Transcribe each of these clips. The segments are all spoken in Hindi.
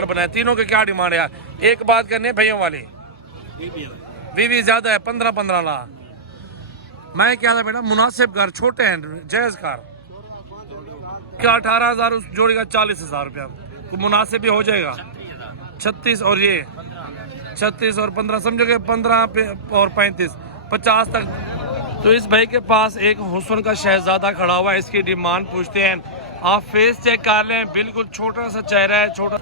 कार्ड बनाए। तीनों के क्या डिमांड है यार? एक बात करनी है भैयों वाली, वीवी ज्यादा है 15-15 लाख। मैं क्या था बेटा, मुनासिब घर, छोटे हैं जायज कार क्या 18,000 उस जोड़ी का 40,000 रुपया तो मुनासिब भी हो जाएगा। 36 और ये 36 और 15 समझोगे, 15 और 35 50 तक। तो इस भाई के पास एक हुस्न का शहजादा खड़ा हुआ है, इसकी डिमांड पूछते हैं। आप फेस चेक कर लें, बिल्कुल छोटा सा चेहरा है, छोटा।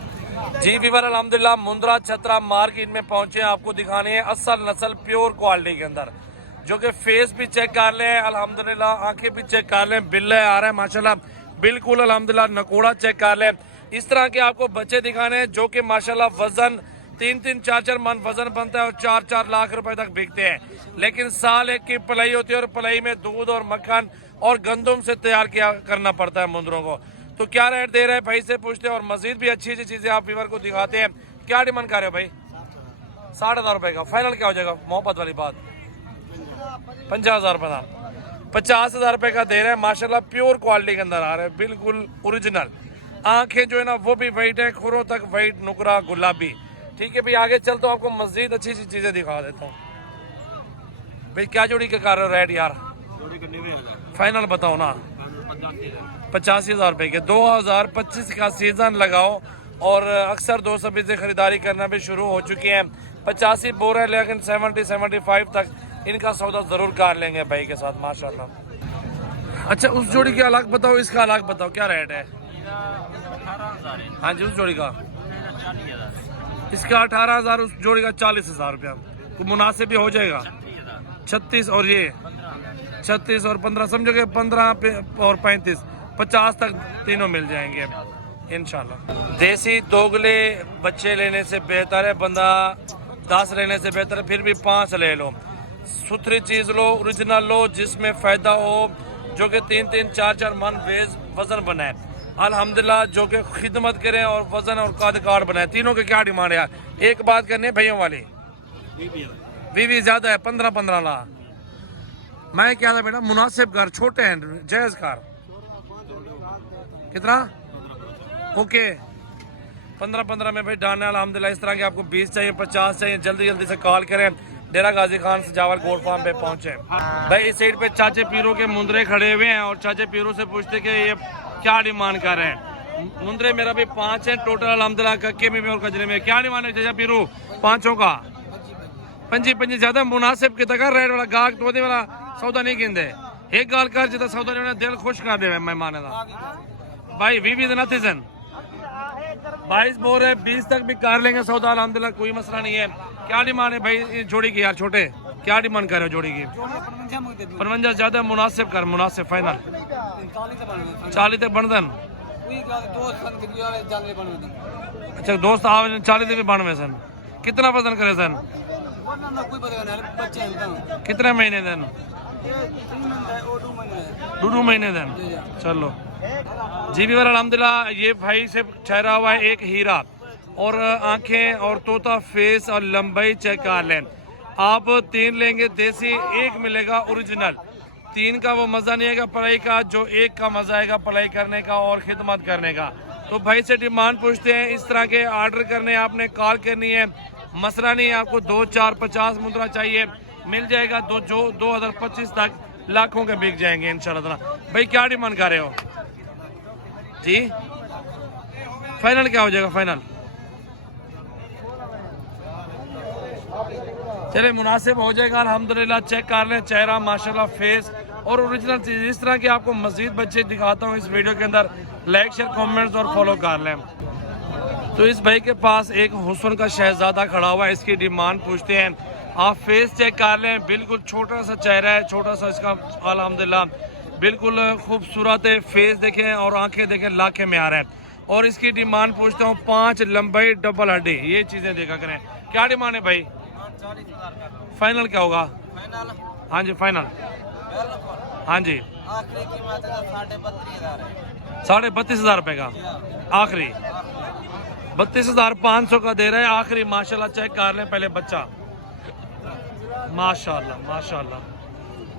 जी वीवर अल्हम्दुलिल्लाह मुंद्रा छतरा मार्केट में पहुंचे, आपको दिखाने हैं असल नस्ल प्योर क्वालिटी के अंदर, जो कि फेस भी चेक कर लें अल्हम्दुलिल्लाह, आंखें भी चेक कर लें, बिल्ले आ रहा है माशाल्लाह बिल्कुल अल्हम्दुलिल्लाह, नकोड़ा चेक कर लें। इस तरह के आपको बच्चे दिखाने हैं जो कि माशाल्लाह वजन 3-3, 4-4 मन वजन बनता है और 4-4 लाख रुपए तक बिकते हैं। लेकिन साल एक की पलाई होती है और पलाई में दूध और मक्खन और गंदम से तैयार किया करना पड़ता है मुंदरों को। तो क्या रेट दे रहे हैं भाई से पूछते हैं और मजीद भी अच्छी अच्छी चीजें आप व्यूअर को दिखाते हैं। क्या डिमांड कर रहे हो भाई? 60,000 रुपए का फाइनल क्या हो जाएगा? मोहब्बत वाली बात 50,000 रुपए का 50,000 रुपए का दे रहे हैं माशाल्लाह, प्योर क्वालिटी के अंदर आ रहे हैं, बिल्कुल ओरिजिनल। आंखें जो है ना वो भी वाइट है, खुरों तक वाइट, नुकरा गुलाबी। ठीक है भाई, आगे चलता हूँ, आपको मजीद अच्छी अच्छी चीजें दिखा देता हूँ। भाई क्या जोड़ी के कर रहे हो रेट यार? फाइनल बताओ ना। 85,000 रुपए के 2025 का सीजन लगाओ और अक्सर 200 से खरीदारी करना भी शुरू हो चुकी है। 85 बोर है, लेकिन 70-75 तक इनका सौदा जरूर कर लेंगे भाई के साथ माशाल्लाह। अच्छा उस जोड़ी के अलग बताओ, इसका अलग बताओ, क्या रेट है? 18,000। हाँ जी, उस जोड़ी का इसका 18,000, उस जोड़ी का 40,000 रुपया तो मुनासिब भी हो जाएगा। 36 और ये 36 और 15 समझोगे, 15 और 35 50 तक तीनों मिल जाएंगे इंशाल्लाह। देसी दोगले बच्चे लेने से बेहतर है बंदा 10 लेने से बेहतर है, फिर भी 5 ले लो। सुथरी चीज लो, ओरिजिनल लो, जिसमें फायदा हो, जो कि 3-3, 4-4 मन वेज वजन बनाए अल्हम्दुलिल्लाह, जो कि खिदमत करें और वजन और कद कार्ड बनाए। तीनों के क्या डिमांड है यार? एक बात करनी है भैयों वाली, वीवी ज्यादा है 15-15 लाख। मैं क्या था बेटा, मुनासिब घर, छोटे हैं जायज कार कितना ओके 15-15 में भाई डालना है अल्हम्दुलिल्लाह। इस तरह के आपको 20 चाहिए, 50 चाहिए, जल्दी जल्दी से कॉल करें। डेरा गाजी खान सजावल गोल्ड फार्म पे पहुंचे भाई। इस साइड पे चाचे पीरों के मुंदरे खड़े हुए हैं और चाचे पीरों से पूछते कि ये क्या डिमांड कर रहे हैं। मुंदरे मेरा भी 5 है टोटल अल्हम्दुलिल्लाह, कक्के में भी और कजरे में। क्या डिमांड है चाचा पीरू पांचों का? 25 ज्यादा मुनासिब के तक रेट वाला गाहक तो वाला सौदा नहीं गिनते। एक गाल कर जितना सौदा नहीं दिल खुश कर दे मेहमान का भाई। 20 दिन 22 बोर है, 20 तक भी कर लेंगे सौदा अल्हम्दुलिल्लाह, कोई मसला नहीं है। क्या डिमांड है भाई जोड़ी की यार? छोटे क्या डिमांड कर रहे हो जोड़ी की? 55 ज्यादा मुनासिब कर, मुनासिब फाइनल 40 तक बन देन। अच्छा दोस्त आवे 40 भी बनवे सन, कितना वजन करे सन? कितने महीने दिन? 2 महीने दिन। चलो जी भी अल्हम्दुलिल्लाह, ये भाई से ठहरा हुआ है एक हीरा और आंखें और तोता फेस और लंबाई चेक कर लें। आप 3 लेंगे देसी, 1 मिलेगा ओरिजिनल। 3 का वो मजा नहीं आएगा पढ़ाई का, जो 1 का मजा आएगा पढ़ाई करने का और खिदमत करने का। तो भाई से डिमांड पूछते हैं, इस तरह के ऑर्डर करने आपने कॉल करनी है, मसला नहीं है। आपको 2, 4, 50 मुद्रा चाहिए मिल जाएगा, 2025 तक लाखों के बिक जाएंगे इंशाल्लाह। भाई क्या डिमांड कर रहे हो जी? फाइनल क्या हो जाएगा? फाइनल चले मुनासिब हो जाएगा अल्हम्दुलिल्लाह। चेक कर लें चेहरा माशाल्लाह, फेस और ओरिजिनल चीज। इस तरह के आपको मजीद बच्चे दिखाता हूँ इस वीडियो के अंदर। लाइक शेयर कमेंट्स और फॉलो कर लें। तो इस भाई के पास एक हुस्न का शहजादा खड़ा हुआ है, इसकी डिमांड पूछते हैं। आप फेस चेक कर लें, बिल्कुल छोटा सा चेहरा है, छोटा सा इसका अल्हम्दुलिल्लाह, बिल्कुल खूबसूरत है। फेस देखें और आंखें देखें, लाखे में आ रहा है। और इसकी डिमांड पूछता हूँ 5 लंबाई, डबल हड्डी, ये चीजें देखा करें। क्या डिमांड है भाई? फाइनल क्या होगा? हाँ जी फाइनल, हाँ जी 32,500 रुपए का आखिरी, 32,500 का दे रहे हैं आखिरी माशाल्लाह। चेक कर लें पहले बच्चा, माशाल्लाह माशाल्लाह,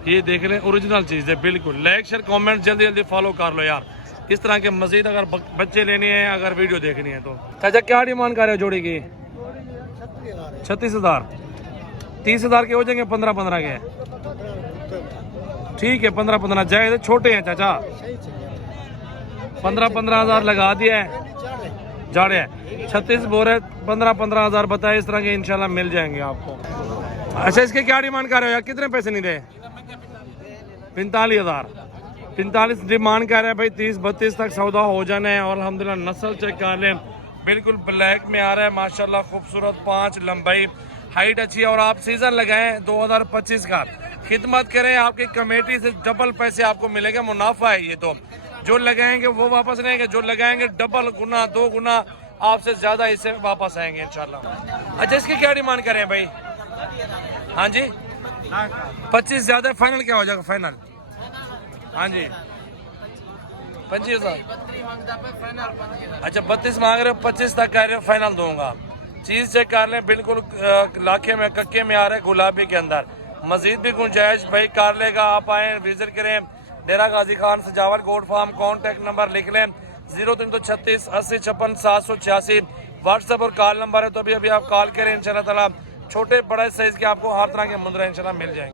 ये देख लें ओरिजिनल चीज है बिल्कुल। लाइक शेयर कमेंट जल्दी जल्दी फॉलो कर लो यार। इस तरह के मजीद अगर बच्चे लेने हैं, अगर वीडियो देखनी है तो। चाचा क्या डिमांड कर रहे हो जोड़ी की? 36,000। 30,000 के हो जाएंगे, 15-15 के। ठीक है, 15-15 जाए, छोटे हैं चाचा। 15-15 लगा दिया है, जाड़े है। 36 बोरे 15-15 बताए, इस तरह के इंशाल्लाह मिल जाएंगे आपको। अच्छा, इसके क्या डिमांड कर रहे हो यार? कितने पैसे नहीं दे? 45,000। 45 डिमांड कर रहे हैं भाई। 30-32 तक सौदा हो जाना है। और अल्हम्दुलिल्लाह नस्ल चेक कर लें, बिल्कुल ब्लैक में आ रहा है माशाल्लाह, खूबसूरत 5 लंबाई, हाइट अच्छी है। और आप सीजन लगाएं 2025 का, खिदमत करें, आपकी कमेटी से डबल पैसे आपको मिलेंगे, मुनाफा है ये। तो जो लगाएंगे वो वापस रहेंगे, जो लगाएंगे डबल गुना 2 गुना आपसे ज्यादा इससे वापस आएंगे इंशाल्लाह। अच्छा, इसकी क्या डिमांड करें भाई? हाँ जी, 25 ज्यादा। फाइनल क्या हो जाएगा फाइनल? हाँ जी, 25,000। अच्छा, 32 मांग रहे हो, 25 तक कह रहे हो, फाइनल दूंगा। चीज चेक कर लें, बिल्कुल लाखे में कक्के में आ रहे गुलाबी के अंदर। मजीद भी गुंजाइश भाई कर लेगा। आप आए, विजिट करें डेरा गाजी खान सजावट गोट फार्म। कॉन्टेक्ट नंबर लिख लें 0336 80 56 786। व्हाट्सएप और कॉल नंबर है, तो अभी आप कॉल करें इंशाल्लाह ताला। छोटे बड़े साइज के आपको हर तरह के मुंदरा इंशाल्लाह मिल जाएंगे।